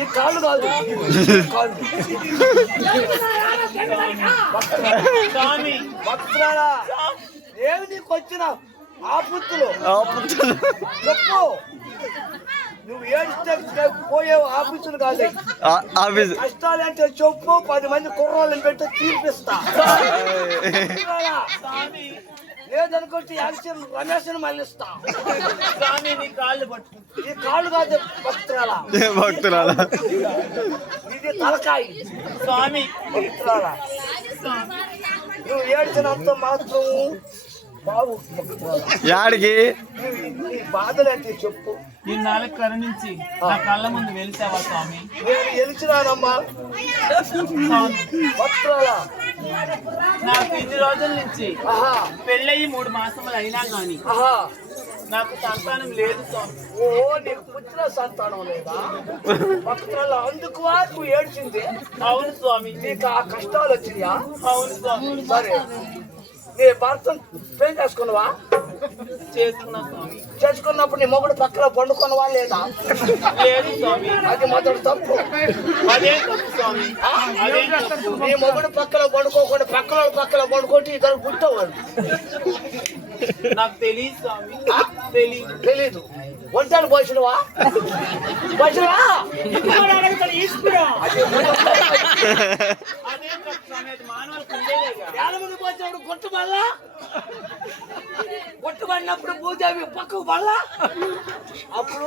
ఈ కాళ్ళు కాదు భక్తులారా ఏమి నీకు వచ్చిన ఆపుత్తులు చెప్పు. నువ్వు ఏడిస్తే పోయే ఆఫీసులు కాదు కష్టాలంటే చెప్పు. 10 మంది కుర్రాళ్ళని పెట్టి తీర్పిస్తా. లేదనుకుంటే యాక్షన్ రమేష్ని మళ్ళిస్తా. ఈ కాళ్ళు కాదు భక్తురాలా ఇది తలకాయ స్వామి. భక్తురాలా నువ్వు ఏడ్చినంత మాత్రం బాగు. యాడికి బాధలంటే చెప్పు. ఈ నాలుగు కరుణించి నా కళ్ళ ముందు వెలిసావా స్వామి? నేను గెలిచినానమ్మా. నాకు ఇన్ని రోజుల నుంచి పెళ్ళయి 3 మాసములు అయినా గాని నాకు సంతానం లేదు స్వామి. ఓ నీకు పుట్టిన సంతానం లేదా భక్తులలో? అందుకు నువ్వు ఏడ్చింది. అవును స్వామి. నీకు ఆ కష్టాలు వచ్చినాయా? అవును స్వామి. సరే నీ భర్త పెళ్లి చేసుకున్నావా? చేసుకున్నా స్వామి. చేసుకున్నప్పుడు నీ మొగుడు పక్కన పండుకున్నవా లేదా? లేదు స్వామి. అది మొదటి తప్పు. అదే తప్పు స్వామి. నీ మొగుడు పక్కన పండుకోకుండా పక్కన పండుకుంటే ఇద్దరు పుట్టేవాడు. నాకు తెలియదు స్వామి. తెలీదు. వంటలు పోసినవా? కొట్టుబడినప్పుడు భూదేవి పక్కకు పడలా, అప్పుడు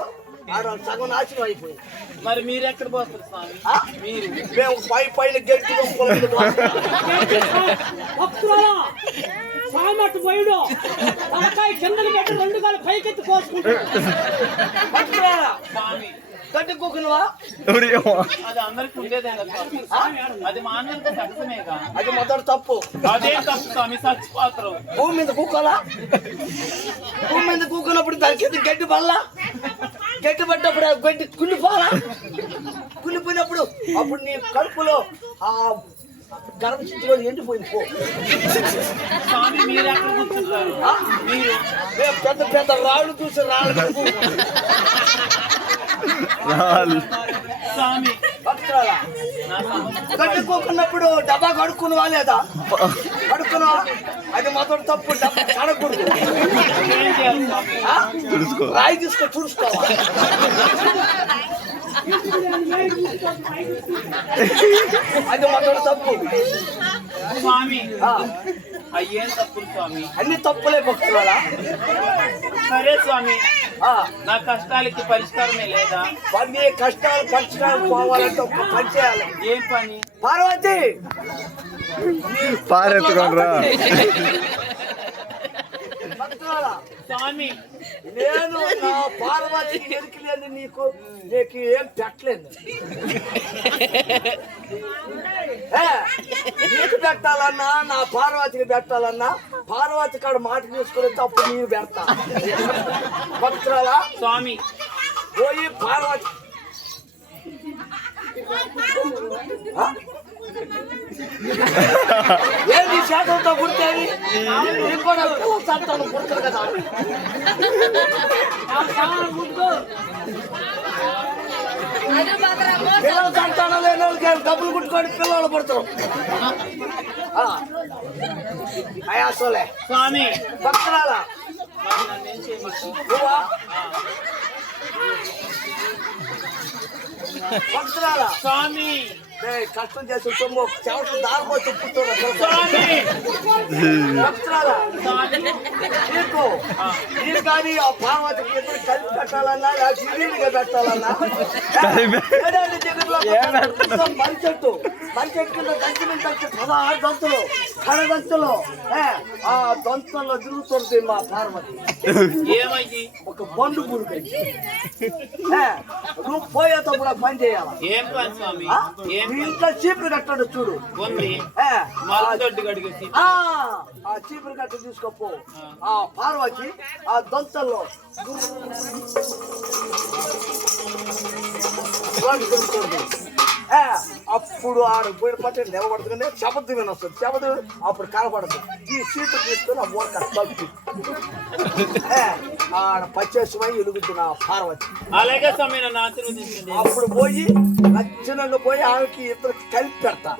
సగం నాశనం అయిపోయింది. మరి మీరు ఎక్కడ పోస్తారు స్వామి? మీరు మేము పైన గెట్టి సామట్టు పోయిడు తలకాయ కిందకి పెట్టి 2 కాళ్ళు పైకెత్తి కోసుకుంటాడు. గడ్డి కూకునువా? అది అందరికి ఉండేదే స్వామి. అది మా అందరికీ సహజమేగా. అది మొదటి తప్పు. అదే తప్పు స్వామి. చచ్చిపోతారు. భూమి మీద కూకోలా? భూమి మీద కూకున్నప్పుడు దాని కింద గడ్డి పడలా? గడ్డి పడ్డప్పుడు ఆ గడ్డి కుళ్ళిపోయినప్పుడు అప్పుడు నీ కడుపులో ఆ గర్భ స్థితిలో ఎండిపోయింది. పో స్వామి. మీరు ఎక్కడ కూర్చుంటారు? మీరు పెద్ద పెద్ద రాళ్ళు చూసి రాళ్ళు స్వామి. కట్టుకోకున్నప్పుడు డబ్బా కడుక్కున్నావా లేదా? కడుక్కున్నావా? అది మొదటి తప్పు. డబ్బా కడకూడదు. రాయి తీసుకో చూసుకోవా? అది మొదటి తప్పు స్వామి. అయ్యేం తప్పులు స్వామి? అన్ని తప్పులే భక్తులా? సరే స్వామి. నా కష్టాలకి పరిష్కారమే లేదా? నీ కష్టాలు పరిష్కారం పోవాలంటే ఒక పని చేయాలి. ఏం పని? పార్వతి స్వామి. నేను నా పార్వతికి ఎరికలేదు. నీకు ఏం పెట్టలేదు. నీకు పెట్టాలన్నా నా పార్వతికి పెట్టాలన్నా పార్వతి కాడ మాట తీసుకుని తప్పు నీకు పెడతా. భక్తురాలా స్వామి. పోయి పార్వతి ఏంటి శాతంతో పుడితేది కూడా సంతానం పుడతారు కదా. పిల్లల సంతానం లేని వాళ్ళకి డబ్బులు కుట్టుకొని పిల్లలు పడతారు. అయాసోలే స్వామి. భక్తురాలా భక్తురాలా స్వామి. కష్టం చేసి సొమ్ము చెమట దారిపోతే నీకు కానీ ఆ పార్వతికి ఎదురు కలిపి పెట్టాలన్నా సిరీలుగా పెట్టాలన్నా మన చెట్టు కింద దంచి మీద 16 దంతులు కడదంతులు ఆ దంతుల్లో తిరుగుతుంది మా పార్వతి. ఏమయ్యి? ఒక బండు పురుగు. నువ్వు పోయేటప్పుడు పని చేయాలి. ఏం పని స్వామి? ఇంట్లో చీపురు కట్టాడు చూడు. ఆ చీపురు కట్ట తీసుకోపో. ఆ పార్వతి ఆ దొంతల్లో అప్పుడు ఆడు పోయిన పట్టే నిలబడుతుంది. శబద్ధం వినొస్తుంది. శబద్ధం అప్పుడు కనపడదు. ఈ చీపురు తీసుకొని ఆ మూల కట్టు ఆడ పచ్చేసమై ఎలుగుద్ది నా పార్వతి. అలాగే స్వామి నన్ను ఆశీర్వదించండి. అప్పుడు పోయి నచ్చినన్ను పోయి ఆమెకి ఇద్దరు కలిపి పెడతా.